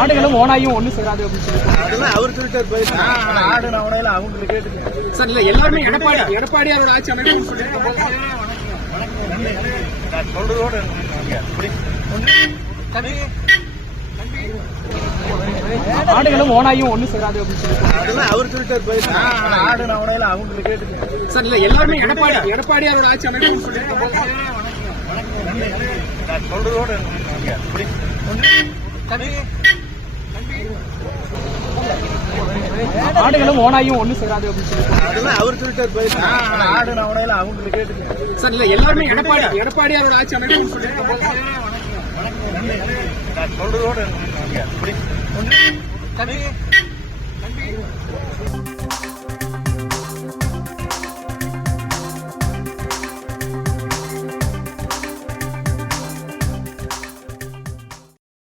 ஆடுகளும் ஓனாயும் ஒண்ணு சேராது அப்படின்னு சொல்லி அதெல்லாம் அவர் சொல்லிட்டாரு. ஆடு நவனையில அவங்க கேட்டு சார் இல்ல எல்லாருமே எடப்பாடியாரோட ஆட்சி அமைக்கும் சொல்லியிருக்காங்க. சொல்றதோட ஆடுகளும் ஓனாயும் ஒண்ணு சேராது அப்படின்னு சொல்லி அதெல்லாம் அவர் சொல்லிட்டாரு. ஆடு நவனையில அவங்க கேட்டு சார் இல்ல எல்லாருமே எடப்பாடியாரோட ஆட்சி அமைக்கும் சொல்லியிருக்காங்க. சொல்றதோட ஆடுகளும் ஓனாயும் ஒண்ணு சேராது அப்படின்னு சொல்லி அதெல்லாம் அவர் சொல்லிட்டாரு. ஆடு நவனையில அவங்க கேட்டு சார் இல்ல எல்லாருமே எடப்பாடியாரோட ஆட்சி அமைக்கும் சொல்லியிருக்காங்க. சொல்றதோட